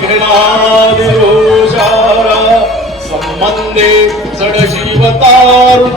विघ्नादिदोषारा संबंधे जडजीवतारु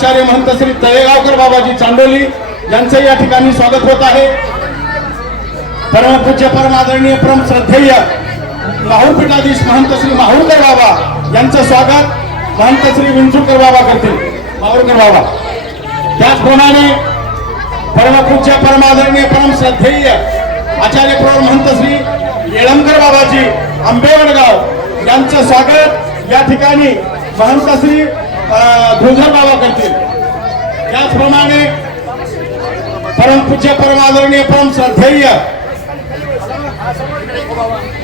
आचार्य महंत श्री तळेगावकर बाबाजी चांदोली यांचं या ठिकाणी स्वागत होत आहे. परमपूज्य परमादरणीय परम श्रद्धेय माहूरपीठाधीश महंत श्री माहूरकर बाबा यांचं स्वागत महंत श्री विंचुकर बाबा करतील. माहूरकर बाबा. त्याचप्रमाणे परमपूज्य परमादरणीय परम श्रद्धेय आचार्य प्रौढ महंत श्री येळंकर बाबाजी आंबेवडगाव यांचं स्वागत या ठिकाणी महंत श्री धुंधर बाबा करतील. त्याचप्रमाणे परमपूज्य परमादरणीय परम श्रद्धेय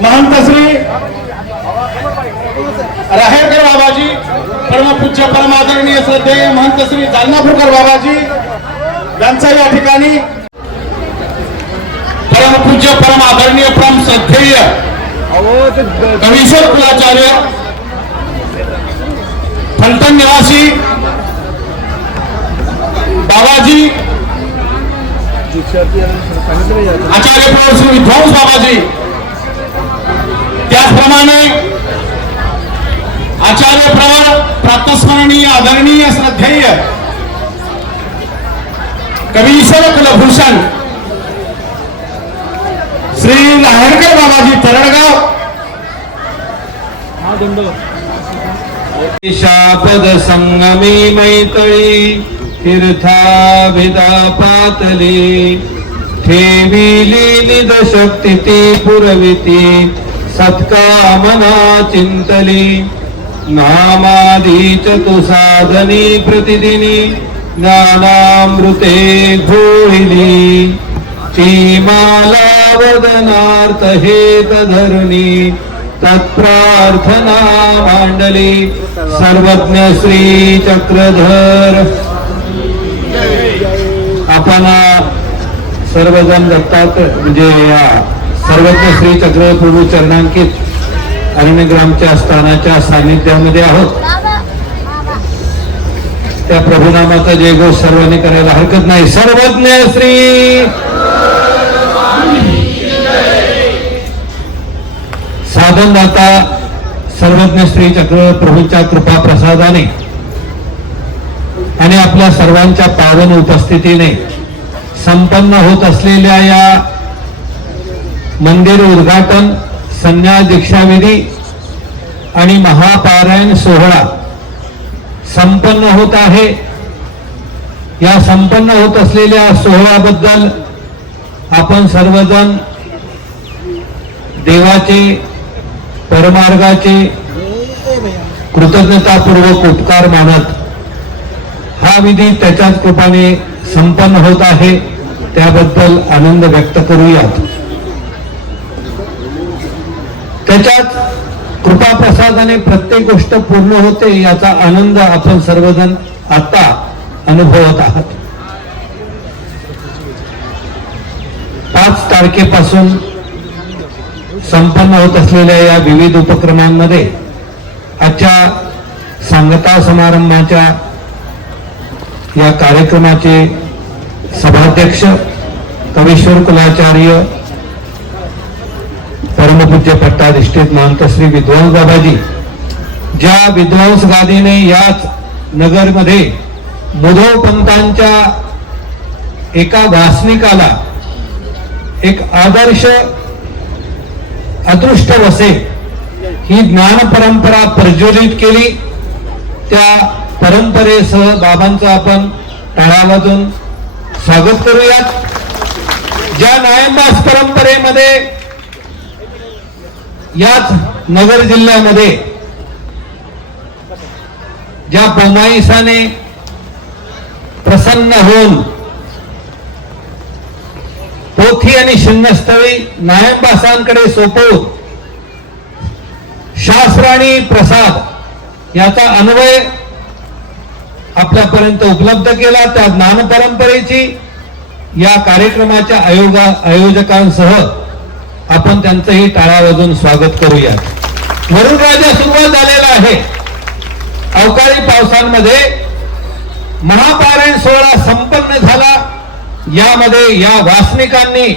महंत श्री राहेरकर बाबाजी परमपूज्य परमादरणीय श्रद्धेय महंत श्री जालनापूरकर बाबाजी यांचा या ठिकाणी परमपूज्य परम आदरणीय परम श्रद्धेय कवीश्वर कुलाचार्य फलटण निवासी बाबाजी आचार्य प्रभू श्री विध्वंस बाबाजी त्याचप्रमाणे आचार्य प्रवर प्रातस्मरणीय आदरणीय श्रद्धेय कवीश्वर कुलभूषण श्री लाहेरकर बाबाजी तरडगाव शापद संगमी मैतळी तीर्थाभिदा पातली. ठेविली निद शक्ती ती पुरविती सत्कामना चिंतली. नामाधीच तु साधनी प्रतिदिनी ज्ञानामृते घोळिली चीमाला वदनार्थ हेत धरुणी तत्प्रार्थना मांडली. सर्वज्ञ श्री चक्रधर. आपण सर्वजण दत्तात म्हणजे या सर्वज्ञ श्री चक्र प्रभू चरणांकित अरण्यग्रामच्या स्थानाच्या सानिध्यामध्ये आहोत. त्या प्रभुनामाचा जयघोष सर्वांनी करायला हरकत नाही. सर्वज्ञ श्री साधनदाता सर्वज्ञ श्री चक्र प्रभूच्या कृपा प्रसादाने आणि आपल्या सर्वांच्या पावन उपस्थितीने संपन्न होत असलेल्या या मंदिर उद्घाटन संन्यास दीक्षाविधी आणि महापारायण सोहळा संपन्न होत आहे. या संपन्न होत असलेल्या सोहळ्याबद्दल आपण सर्वजण देवाचे परमार्गाचे कृतज्ञतापूर्वक उपकार मानत हा विधी त्याच्याच कृपाने संपन्न होत आहे त्याबद्दल आनंद व्यक्त करूयात. त्याच्यात कृपाप्रसादाने प्रत्येक गोष्ट पूर्ण होते याचा आनंद आपण सर्वजण आता अनुभवत आहात. पाच तारखेपासून संपन्न होत असलेल्या या विविध उपक्रमांमध्ये आजच्या सांगता समारंभाच्या या कार्यक्रमाचे सभाध्यक्ष कवीश्वर कुलाचार्य परमपूज्य पट्टाधिष्ठित महंत श्री विद्वांस बाबाजी ज्या विद्वांस गादीने याच नगरमध्ये मुधो पंतांच्या एका वासनिकाला एक आदर्श अदृष्ट वसे ही ज्ञान परंपरा प्रज्वलित केली. त्या परंपरेसह बाबांचं आपण टाळा वाजून स्वागत करूयात. ज्या नायंबास परंपरेमध्ये याच नगर जिल्ह्यामध्ये ज्या बोमाईसाने प्रसन्न होऊन पोथी आणि शिन्नस्थळी नायंबासांकडे सोपवून शास्त्र आणि प्रसाद याचा अन्वय आपल्यापर्यंत उपलब्ध केला त्या ज्ञान परंपरेची या कार्यक्रमाच्या आयोगा आयोजकांसह आपण त्यांचंही टाळ्या वाजून स्वागत करूया. वरुण राजा सुरुवात झालेला आहे. अवकाळी पावसांमध्ये महापारायण सोहळा संपन्न झाला. यामध्ये या वासनिकांनी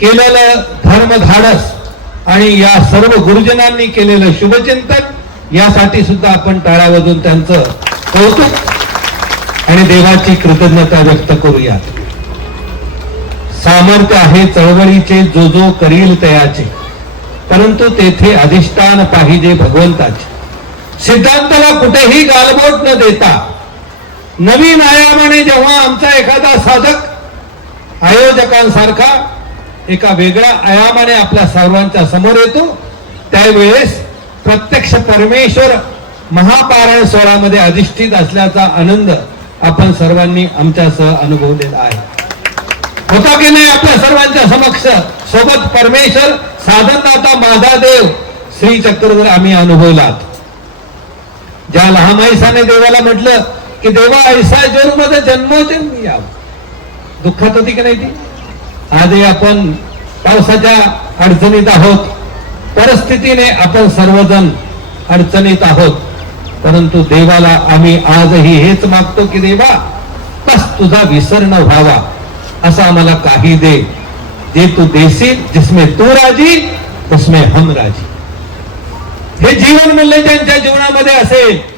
केलेलं धर्मधाडस आणि या सर्व गुरुजनांनी केलेलं शुभचिंतन यासाठी सुद्धा आपण टाळा वाजून त्यांचं कौतुक आणि देवाची कृतज्ञता व्यक्त करूयात. सामर्थ्य आहे चळवळीचे जो जो करील तयाचे. परंतु तेथे अधिष्ठान पाहिजे भगवंताचे. सिद्धांताला कुठेही गालबोट न देता नवीन आयामाने जेव्हा आमचा एखादा साधक आयोजकांसारखा एका वेगळ्या आयामाने आपल्या सर्वांच्या समोर येतो त्यावेळेस प्रत्यक्ष परमेश्वर महापारायण स्वरामध्ये अधिष्ठित असल्याचा आनंद आपण सर्वांनी आमच्यासह अनुभवलेला आहे. होता की नाही आपल्या सर्वांच्या समक्ष? सोबत परमेश्वर साधनदाता माझा देव श्री चक्रधर आम्ही अनुभवलात. ज्या लहामाईसाने देवाला म्हटलं की देवा ऐसा जन्ममध्ये जन्मोजन्मी यावं. दुःखात होती की नाही ती? आजही आपण पावसाच्या अडचणीत आहोत. परिस्थितीने आपण सर्वजण अडचणीत आहोत. परंतु देवाला आम्ही आजही हेच मागतो की देवा बस तुझा विसर न व्हावा असं आम्हाला काही दे. जे तू देशील जिसमे तू राजी उसमें हम राजी. हे जीवन मूल्य ज्यांच्या जीवनामध्ये असेल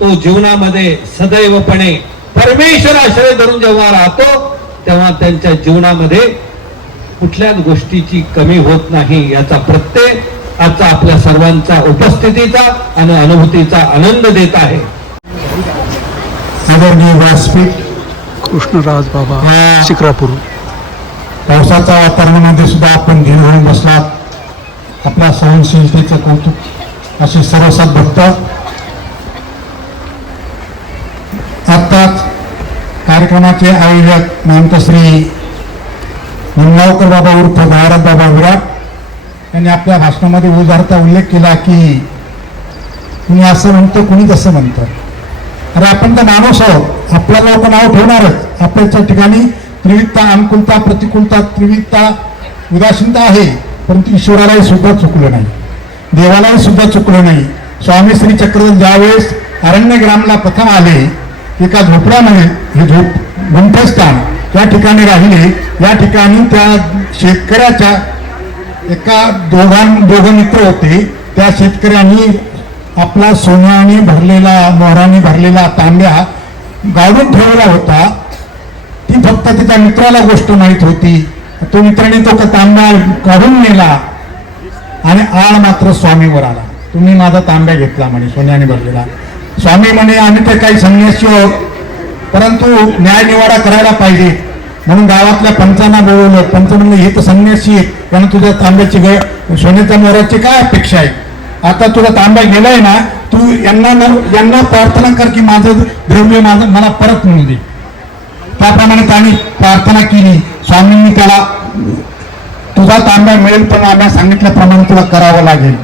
तो जीवनामध्ये सदैवपणे परमेश्वर आश्रय धरून जेव्हा राहतो तेव्हा त्यांच्या जीवनामध्ये कुठल्याच गोष्टीची कमी होत नाही याचा प्रत्यय आजचा आपल्या सर्वांचा उपस्थितीचा आणि अनुभूतीचा आनंद देत आहे. आदरणीय व्यासपीठ कृष्णराज बाबा हा. शिक्रापूर. पावसाच्या वातावरणामध्ये सुद्धा आपण धीर धरून बसलात. आपल्या सहनशीलतेचं कौतुक असे सर्व भक्त कार्यक्रमाचे आयोजक महंत श्री निमगावकर बाबा उर्फ भारत बाबा विराट यांनी आपल्या भाषणामध्ये उदाहरता उल्लेख केला की कुणी असं म्हणतं कुणी तसं म्हणतं अरे आपण तर माणूस आहोत आपल्याला लोक नाव ठेवणारच आपल्याच्या ठिकाणी त्रिविधता अनुकूलता प्रतिकूलता त्रिविधता उदासीनता आहे परंतु ईश्वरालाही सुद्धा चुकलं नाही देवालाही सुद्धा चुकलं नाही स्वामी श्री चक्रधर ज्यावेळेस अरण्य ग्रामला प्रथम आले एका झोपड्यामध्ये हे झोप गुंठस्थान या ठिकाणी राहिले. या ठिकाणी त्या शेतकऱ्याच्या एका दोघां दोघं मित्र होते. त्या शेतकऱ्यांनी आपला सोन्याने भरलेला मोहराने भरलेला तांब्या गाडून ठेवला होता. ती फक्त तिच्या मित्राला गोष्ट माहीत होती. तो मित्राने तो तांब्या काढून नेला आणि आळ मात्र स्वामीवर आला. तुम्ही माझा तांब्या घेतला म्हणे सोन्याने भरलेला. स्वामी म्हणे आम्ही ते काही संन्यासी आहोत. परंतु न्यायनिवाडा करायला पाहिजे. म्हणून गावातल्या पंचांना बोलवलं. पंच म्हणलं हे तर संन्यासी आहे तुझ्या तांब्याची सोन्याच्या मोराची काय अपेक्षा आहे? आता तुझा तांब्या गेलाय ना तू यांना यांना प्रार्थना कर की माझं द्रव्य माझं मला परत मिळू दे. त्याप्रमाणे त्यांनी प्रार्थना केली. स्वामींनी त्याला तुझा तांब्या मिळेल पण आम्ही सांगितल्याप्रमाणे तुला करावं लागेल.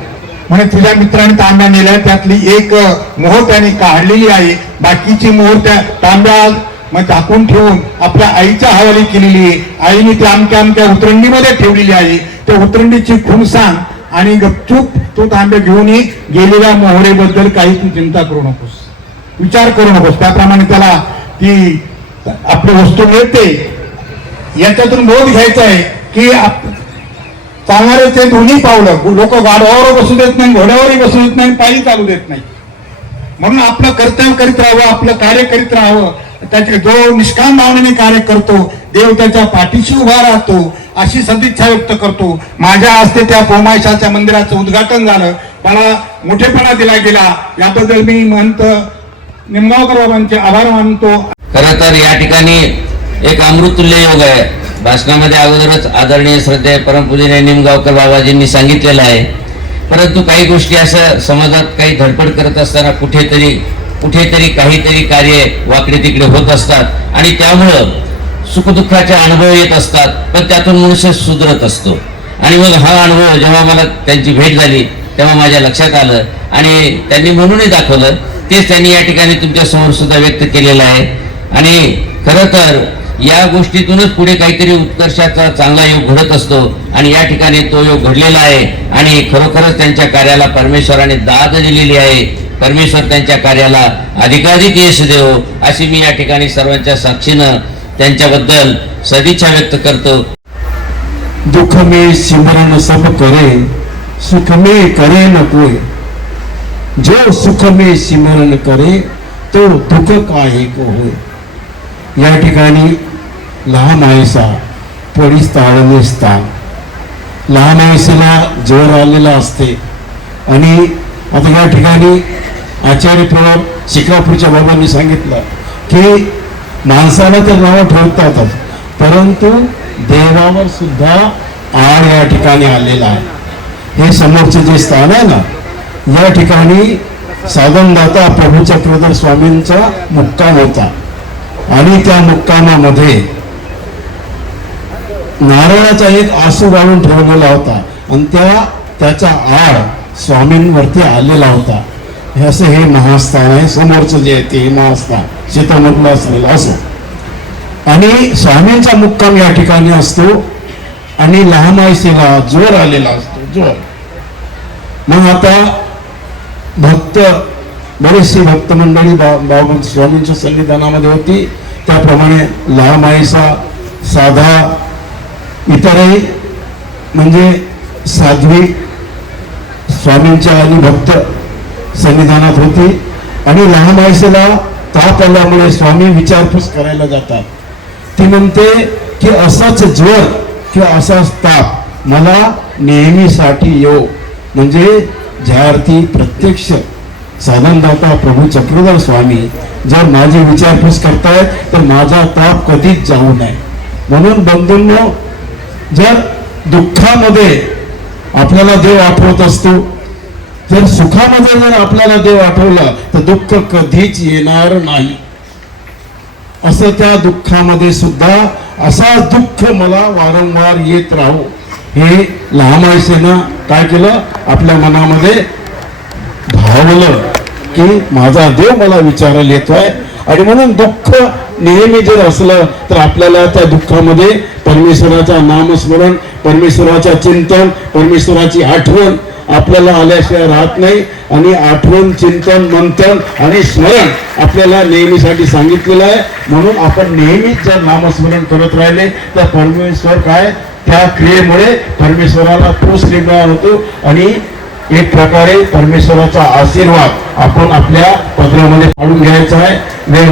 म्हणे तुझ्या मित्राने तांब्या नेल्या. त्यातली एक मोह त्याने काढलेली आहे. बाकीची मोहर त्या तांब्या मग टाकून ठेवून आपल्या आईच्या हवाली केलेली आहे. आईने त्या आमक्या आमक्या उतरंडीमध्ये ठेवलेली आहे. त्या उतरंडीची खूण सांग आणि गपचूप तो तांब्या घेऊन गेलेल्या मोहरेबद्दल काही तू चिंता करू नकोस. विचार करू नकोस. त्याप्रमाणे त्याला ती आपली वस्तू मिळते. याच्यातून बोध घ्यायचा आहे की चालणारे ते दोन्ही पावलं लोक गाढवावर बसू देत नाही घोड्यावरही बसू देत नाही पायी चालू देत नाही. म्हणून आपलं कर्तव्य करीत राहावं आपलं कार्य करीत राहावं. त्याचे जो निष्काम भावनेने कार्य करतो देव त्याच्या पाठीशी उभा राहतो अशी सदिच्छा व्यक्त करतो. माझ्या हस्ते त्या पोमायशाच्या मंदिराचं उद्घाटन झालं. मला मोठेपणा दिला गेला. याबद्दल मी महंत निमगावकर बाबांचे आभार मानतो. खर तर या ठिकाणी एक अमृतुल्य योग आहे. भाषणामध्ये अगोदरच आदरणीय श्रद्धे परमपूजनीय निमगावकर बाबाजींनी सांगितलेलं आहे. परंतु काही गोष्टी असं समाजात काही धडपड करत असताना कुठेतरी कुठेतरी काहीतरी कार्य वाकडे तिकडे होत असतात. आणि त्यामुळं सुखदुःखाचे अनुभव येत असतात पण त्यातून मनुष्य सुधरत असतो. आणि मग हा अनुभव जेव्हा मला त्यांची भेट झाली तेव्हा माझ्या लक्षात आलं. आणि त्यांनी म्हणूनही दाखवलं तेच त्यांनी या ठिकाणी तुमच्यासमोर सुद्धा व्यक्त केलेलं आहे. आणि खरं तर या गोष्टीतूनच पुढे काहीतरी उत्कर्षाचा चांगला योग घडत असतो आणि या ठिकाणी तो योग घडलेला आहे. आणि खरोखरच त्यांच्या कार्याला परमेश्वराने दाद दिलेली आहे. परमेश्वर त्यांच्या कार्याला अधिकाधिक यश देवो अशी मी या ठिकाणी सर्वांच्या साक्षीनं त्यांच्याबद्दल सदिच्छा व्यक्त करतो. दुःख मे सिमरन सब करे सुख मे करे न कोई. जो सुख मे सिमरन करे तो दुःख काहे को होय या ठिकाणी लहान आयसा पडीस ताळणे स्थान लहान आयसेला जोर आलेला असते. आणि आता या ठिकाणी आचार्य प्रभाव शिकापूरच्या बाबांनी सांगितलं की माणसाला तर नावं ठेवतातच परंतु देवावर सुद्धा आड या ठिकाणी आलेला आहे. हे समोरचे जे स्थान आहे ना या ठिकाणी साधनदाता प्रभू चक्रधर स्वामींचा मुक्काम होता. आणि त्या मुक्कामामध्ये नारळाचा एक आसू गाळून ठेवलेला होता. आणि त्या त्याचा आळ स्वामींवरती आलेला होता. हे असं हे महास्थान आहे. समोरचं जे आहे ते हे महास्थान. शेतामधलं असलेलं असं. आणि स्वामींचा मुक्काम या ठिकाणी असतो आणि लहामायसेला जोर आलेला असतो. जोर. मग आता भक्त बरेचशी भक्त मंडळी बा- बाबा स्वामींच्या संविधानामध्ये होती. त्याप्रमाणे लहान साधा इतरही म्हणजे साध्वी स्वामींच्या आणि भक्त संविधानात होती. आणि लहान आयसेला ताप आल्यामुळे स्वामी विचारपूस करायला जातात. ती म्हणते की असाच ज्वर किंवा असाच ताप मला नेहमीसाठी येऊ म्हणजे ज्या अर्थी प्रत्यक्ष साधनदाता प्रभू चक्रधर स्वामी जर माझी विचारपूस करतायत तर माझा ताप कधीच जाऊ नये. म्हणून बंधूंनो जर दुःखामध्ये आपल्याला देव आठवत असतो जर सुखामध्ये जर आपल्याला देव आठवला तर दुःख कधीच येणार नाही. असं त्या दुःखामध्ये सुद्धा असा दुःख मला वारंवार येत राहू. हे लहान काय केलं? आपल्या मनामध्ये भावलं की माझा देव मला विचारायला येतोय. आणि म्हणून दुःख नेहमी जर असलं तर आपल्याला त्या दुःखामध्ये परमेश्वराचा नामस्मरण परमेश्वराच्या चिंतन परमेश्वराची आठवण आपल्याला आल्याशिवाय राहत नाही. आणि आठवण चिंतन मंथन आणि स्मरण आपल्याला नेहमीसाठी सांगितलेलं आहे. म्हणून आपण नेहमीच जर नामस्मरण करत राहिले तर परमेश्वर काय? त्या क्रियेमुळे परमेश्वराला तोच निर्माण होतो. आणि एक प्रकारे परमेश्वराचा आशीर्वाद आपण आपल्या पत्रामध्ये पाडून घ्यायचा आहे. वेळ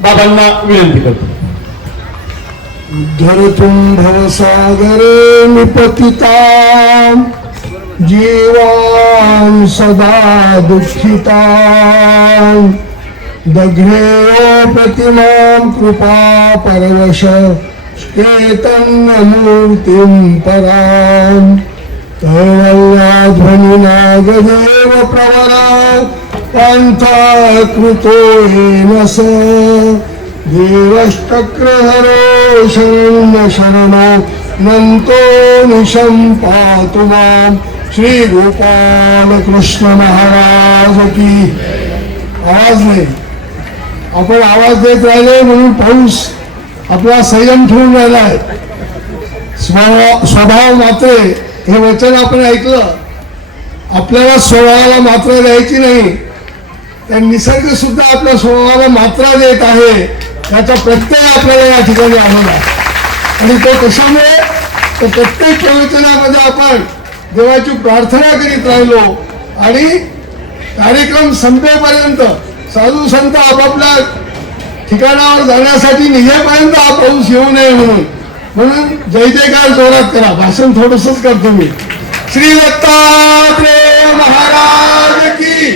बाबांना विनंती करतो. धरतुं भवसागरे निपतिता जीवान सदा दुःखिता. दघ्रेयो प्रतिमां कृपा परवश चैतन्यमूर्तिं पराम्. ध्वनिनागदेव प्रवरा पन्थाकृतो कृतेन स। देवश्चक्रधरो शरण्य शरणो नन्तो निशं पातु मां। श्रीगोपालकृष्ण महाराज की। आवाज नाही आपण आवाज देत राहिले म्हणून पाऊस आपला संयम ठेवून राहिलाय. स्वभाव स्वभाव मात्रे हे वचन आपण ऐकलं. आपल्याला स्वभावाला मात्रा द्यायची नाही. तर निसर्ग सुद्धा आपल्या स्वभावाला मात्रा देत आहे. त्याचा प्रत्यय आपल्याला या ठिकाणी आलेला आणि तो कशामुळे? तर प्रत्येक प्रवचनामध्ये आपण देवाची प्रार्थना करीत राहिलो. आणि कार्यक्रम संपेपर्यंत साधू संत आपापल्या ठिकाणावर जाण्यासाठी निघेपर्यंत हा पाऊस येऊ नये म्हणून म्हणून जय जयकार जोरात करा. भाषण थोडसच करतो मी. श्री दत्तात्रेय महाराज की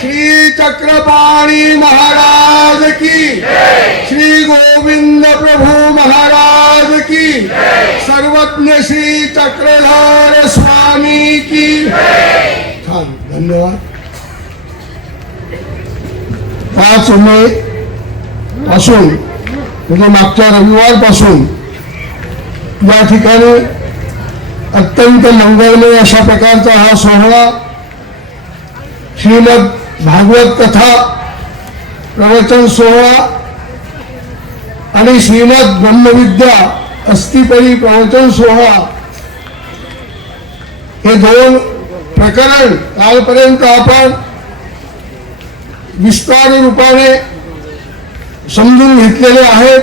श्री चक्रपाणी महाराज की श्री गोविंद प्रभू महाराज की सर्वज्ञ श्री चक्रधर स्वामी की छान. धन्यवाद. पाच मे पासून म्हणजे मागच्या रविवारपासून या ठिकाणी अत्यंत मंगलमय अशा प्रकारचा हा सोहळा श्रीमद भागवत कथा प्रवचन सोहळा आणि श्रीमद ब्रह्मविद्या अस्थिपरी प्रवचन सोहळा हे दोन प्रकरण कालपर्यंत आपण विस्तार रूपाने समजून घेतलेले आहेत.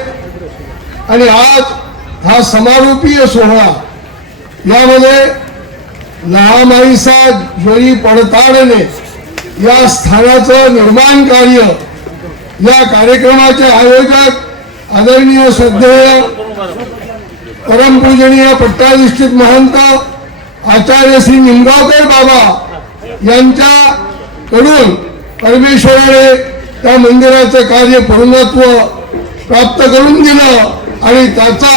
आणि आज हा समारोपीय सोहळा. यामध्ये लहामाईसा ज्वरी पडताळणे या स्थानाचं निर्माण कार्य या कार्यक्रमाचे आयोजक आदरणीय श्रद्धेय परमपूजनीय पट्टाधिष्ठित महंत आचार्य श्री निमगावकर बाबा यांच्याकडून परमेश्वराने त्या मंदिराचं कार्य पूर्णत्व प्राप्त करून दिलं आणि त्याचा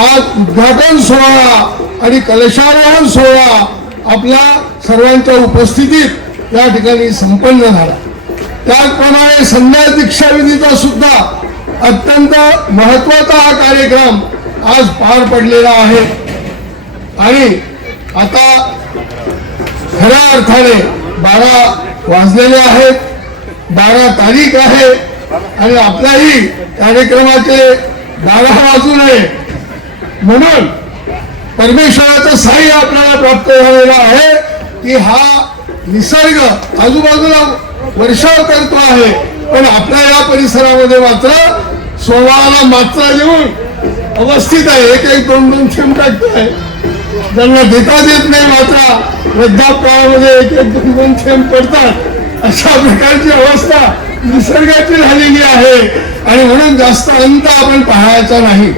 आज उद्घाटन सोहळा आणि कलशारोहण सोहळा आपल्या सर्वांच्या उपस्थितीत या ठिकाणी संपन्न झाला. त्याचप्रमाणे संध्या दीक्षाविधीचा सुद्धा अत्यंत महत्त्वाचा हा कार्यक्रम आज पार पडलेला आहे. आणि आता खऱ्या अर्थाने बारा वाजलेले आहेत बारा तारीख आहे आणि आपल्याही कार्यक्रमाचे बारा वाजू नये म्हणून परमेश्वराचं साह्य आपल्याला प्राप्त झालेलं आहे की हा निसर्ग आजूबाजूला वर्षाव करतो आहे. पण आपल्या या परिसरामध्ये मात्र स्वभावाला मात्रा देऊन अवस्थित आहे. एक एक दोन दोन थेंब टाकतोय ज्यांना देता देत नाही मात्रा वृद्धापकाळामध्ये एक एक दोन दोन थेंब पडतात. अशा प्रकारची अवस्था निसर्गाची झालेली आहे. आणि म्हणून जास्त अंत आपण पाहायचा नाही.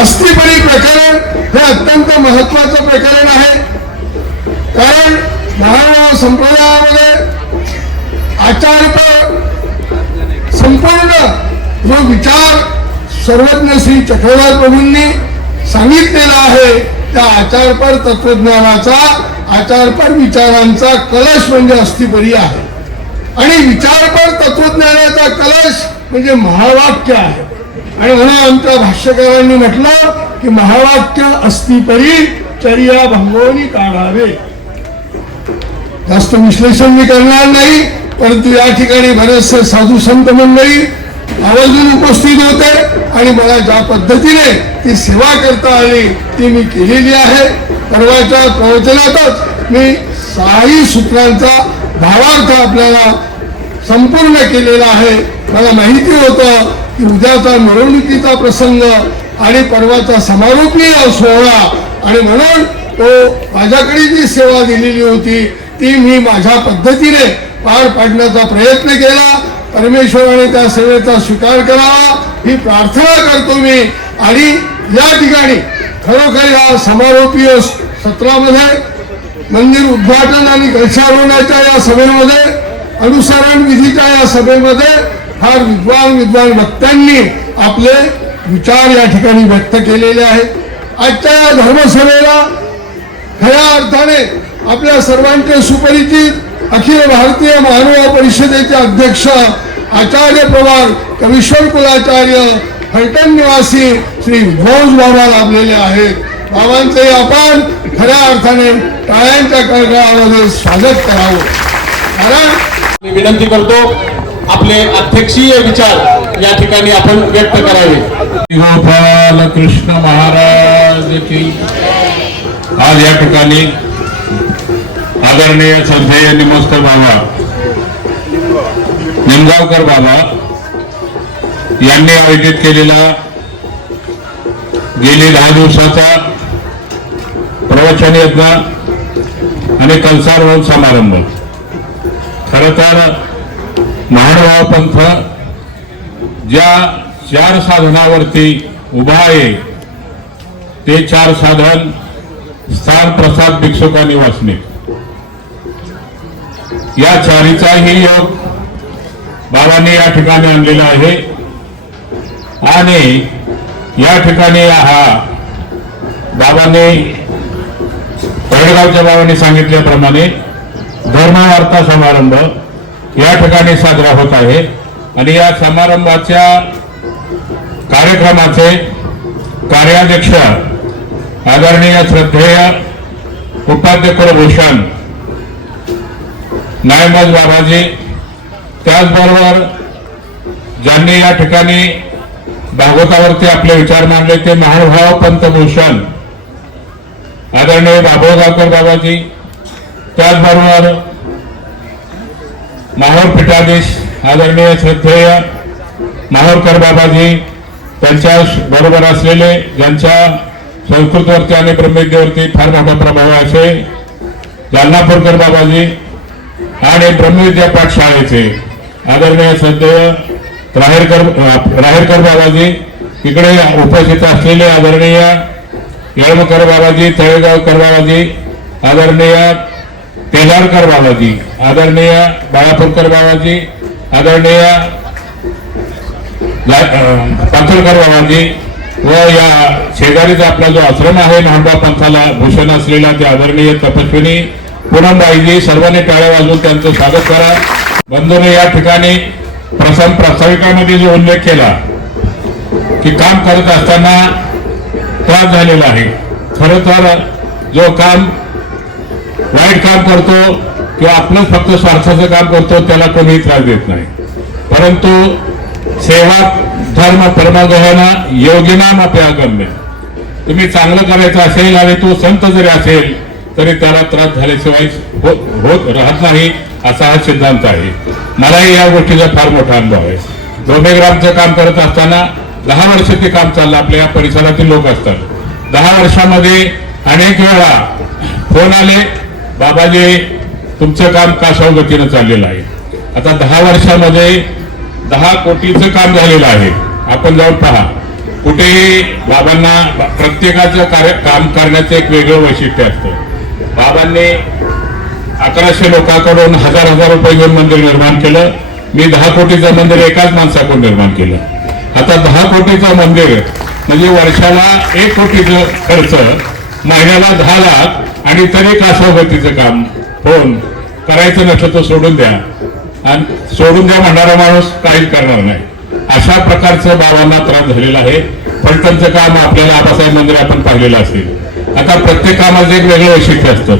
अस्थिपरी प्रकरण हे अत्यंत महत्वाचं प्रकरण आहे. कारण महाराणा संप्रदायामध्ये आचार संपूर्ण जो विचार सर्वज्ञ श्री चक्रवर्ती प्रभूंनी सांगितलेला आहे त्या आचारपर तत्वज्ञानाचा आचारपर विचारांचा कलश म्हणजे अस्थिपरी आहे. आणि विचारपर तत्वज्ञानाचा कलश म्हणजे महावाक्य आहे. आणि म्हणून आमच्या भाष्यकारांनी म्हटलं की महावाक्य अस्थिपरी चर्या भंगोनी काढावे. जास्त विश्लेषण मी करणार नाही परंतु या ठिकाणी बरेचसे साधू संत मंडळी आवर्जून उपस्थित होते आणि मला ज्या पद्धतीने ती सेवा करता आली ती मी केलेली आहे. परवाच्या प्रवचनातच मी साई सूत्रांचा भावार्थ आपल्याला संपूर्ण केलेला आहे. मला माहिती होतं की उद्याचा मिरवणुकीचा प्रसंग आणि परवाचा समारोपीय सोहळा. आणि म्हणून तो माझ्याकडे जी सेवा दिलेली होती ती मी माझ्या पद्धतीने पार पाडण्याचा प्रयत्न केला. परमेश्वराने त्या सेवेचा स्वीकार करावा ही प्रार्थना करतो मी. आणि या ठिकाणी खरोखर या समारोपीय सत्रामध्ये मंदिर उद्घाटन आणि कलशारोहणाच्या या सभेमध्ये अनुसरण विधीच्या या सभेमध्ये फार विद्वान विद्वान वक्त्यांनी आपले विचार या ठिकाणी व्यक्त केलेले आहेत. आजच्या या धर्मसभेला खऱ्या अर्थाने आपल्या सर्वांचे सुपरिचित अखिल भारतीय महानुभाव परिषदेचे अध्यक्ष आचार्य पवार कविश्वर कुलाचार्य फलटण निवासी श्री घोष बाबा लाभलेले आहेत. बाबांचे आपण खऱ्या अर्थाने टाळ्यांच्या कळकळामध्ये स्वागत करावं. कारण मी विनंती करतो आपले अध्यक्षीय विचार या ठिकाणी आपण व्यक्त करावे. गोपाल कृष्ण महाराज की आज या ठिकाणी आदरणीय श्रद्धेय निमस्कर बाबा निमगावकर बाबा यांनी आयोजित केलेला गेली दहा दिवसाचा प्रवचन यज्ञ आणि कलसारोहण समारंभ. खर तर महानुभाव पंथ ज्या चार साधनावरती उभा आहे ते चार साधन स्थान प्रसाद भिक्षुकांनी वाचणे या चारीचाही योग बाबांनी या ठिकाणी आणलेला आहे. आणि या ठिकाणी हा बाबांनी पडगावच्या बाबांनी सांगितल्याप्रमाणे धर्मवार्ता समारंभ या ठिकाणी साजरा होत आहे. आणि या समारंभाच्या कार्यक्रमाचे कार्याध्यक्ष आदरणीय श्रद्धेय उपाध्यक्ष भूषण नायमज बाबाजी त्याचबरोबर ज्यांनी या ठिकाणी भागवतावरती आपले विचार मांडले ते महानुभाव पंतभूषण आदरणीय बाबुळगावकर बाबाजी त्याचबरोबर माहोर पीठाधीश आदरणीय श्रद्धेय माहोरकर बाबाजी त्यांच्या बरोबर असलेले ज्यांच्या संस्कृतवरती आणि ब्रह्मविद्येवरती फार मोठा प्रभाव असे जालनापूरकर बाबाजी आणि ब्रह्मविद्या पाठशाळेचे आदरणीय श्रद्धेय राहेरकर राहेरकर बाबाजी इकडे उपस्थित असलेले आदरणीय येळमकर बाबाजी तळेगावकर बाबाजी आदरणीय तेलारकर बाबाजी आदरणीय बाळापूरकर बाबाजी आदरणीय पाथरकर बाबाजी व या शेजारीचा आपला जो आश्रम आहे महाडबा पंथाला भूषण असलेला ते आदरणीय तपस्विनी पूनमबाईजी सर्वांनी टाळ्या वाजवून त्यांचं स्वागत करा. बंधूने या ठिकाणी प्रसंग प्रास्ताविकामध्ये जो उल्लेख केला की काम करत असताना त्रास झालेला आहे. खरं तर जो काम वाईट काम करतो किंवा आपलंच फक्त स्वार्थाचं काम करतो त्याला कोणीही त्रास देत नाही. परंतु सेवा धर्म परमगहना योगिनाम आपल्या गम्य. तुम्ही चांगलं करायचं असेल आणि तो संत जरी असेल तरी त्याला त्रास झाल्याशिवाय हो- होत राहत नाही असा हा सिद्धांत आहे. मलाही या गोष्टीचा फार मोठा अनुभव आहे. डोमेग्रामचं काम करत असताना दहा वर्ष ते काम चाललं आपल्या या परिसरातील लोक असतात. दहा वर्षामध्ये अनेक वेळा फोन आले बाबाजी तुमचं काम काशाव गतीनं चाललेलं आहे? आता दहा वर्षामध्ये दहा कोटीचं काम झालेलं आहे. आपण जाऊन पहा. कुठेही बाबांना प्रत्येकाचं कार्य काम करण्याचं एक वेगळं वैशिष्ट्य असतं. बाबांनी अकराशे लोकांकडून हजार हजार रुपये घेऊन मंदिर निर्माण केलं. मी दहा कोटीचं मंदिर एकाच माणसाकडून निर्माण केलं. आता दहा कोटीचं मंदिर म्हणजे वर्षाला एक कोटीचं खर्च महिन्याला दहा लाख आणि तरी कासवगतीचं काम. होऊन करायचं नसलं तर सोडून द्या. आणि सोडून द्या म्हणणारा माणूस काहीच करणार नाही. अशा प्रकारचं बाबांना त्रास झालेला आहे. फलटणचं काम आपल्याला आबासाहेब मंदिर आपण पाहिलेलं असेल. आता प्रत्येक कामाचं एक वेगळं वैशिष्ट्य असतं.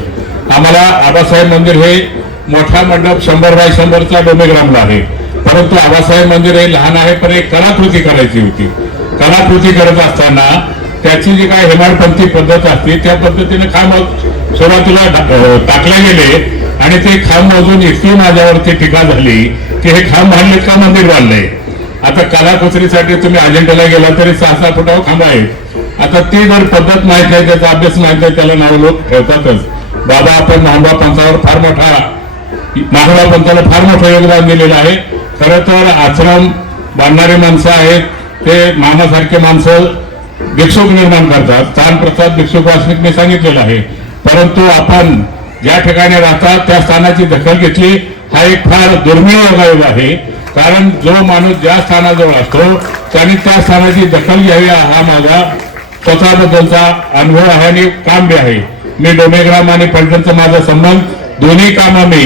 आम्हाला आबासाहेब मंदिर हे मोठा मंडप शंभर बाय शंभरचा डोमेग्रामला आहे. परंतु आबासाहेब मंदिर हे लहान आहे पण एक कलाकृती करायची होती. कलाकृती करत असताना त्याची जी काय हेमाडपंथी पद्धत असते त्या पद्धतीने खांब सुरुवातीला टाकले गेले आणि ते खांब मोजून इतकी माझ्यावरती टीका झाली की हे खांब बांधले का मंदिर बांधलंय? आता कलाकुसरीसाठी तुम्ही अजेंड्याला गेला तरी सहा सहा फुटावर खांब आहेत. आता ती जर पद्धत माहीत नाही त्याचा अभ्यास माहीत नाही त्याला नाव लोक ठेवतातच. बाबा आपण महाबा पंथावर फार मोठा महाबा पंथाला फार मोठं योगदान दिलेलं आहे. खरं तर आश्रम बांधणारी माणसं आहेत ते मामासारखे माणसं भिक्षुक निर्माण करतात. स्थान प्रसाद भिक्षुक वासनिक सांगितलेलं आहे. परंतु आपण ज्या ठिकाणी राहतात त्या स्थानाची दखल घेतली हा एक फार दुर्मिळ योगायोग आहे. कारण जो माणूस ज्या स्थानाजवळ असतो त्याने त्या स्थानाची दखल घ्यावी हा माझा स्वतःबद्दलचा अनुभव आहे आणि काम बी आहे. मी डोमेग्राम आणि फलटणचा माझा संबंध दोन्ही कामं मी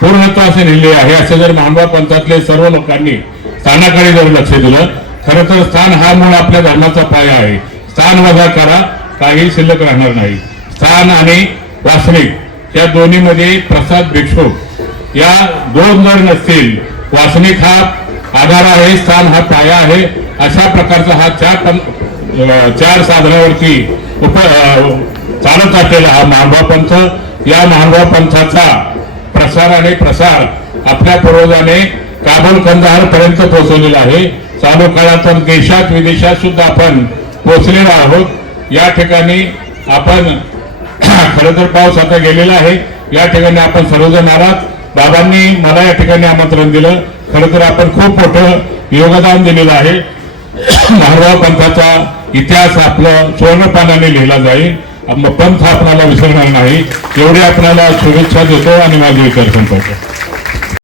पूर्णत्वाशी नेले आहे. असे जर मानवा पंथातले सर्व लोकांनी स्थानाकडे जर लक्ष दिलं खरं तर स्थान हा मूळ आपल्या धर्माचा पाया आहे. स्थान वजा करा काही शिल्लक राहणार नाही. स्थान आणि वासनिक या दोन्हीमध्ये प्रसाद भिक्षुक या दोन जर नसतील वासनिक हा आधार आहे स्थान हा पाया आहे अशा प्रकारचा हा चार चार साधनावरती उप चालत असलेला हा महानभाव पंथ या महानभाव पंथाचा प्रसार आणि प्रसार आपल्या पूर्वजाने काबूल कंदहार पर्यंत पोहोचवलेला आहे. चालू काळात तर देशात विदेशात सुद्धा आपण पोहोचलेलो आहोत. या ठिकाणी आपण खरं तर पाऊस आता गेलेला आहे. या ठिकाणी आपण सर्वजण आलात. बाबांनी मला या ठिकाणी आमंत्रण दिलं. खरं तर आपण खूप मोठं योगदान दिलेलं आहे. महाराव पंथाचा इतिहास आपलं सुवर्णपानाने लिहिला जाईल. पंथ आपणाला विसरणार नाही. एवढी आपणाला शुभेच्छा देतो आणि माझी विचार संपवतो.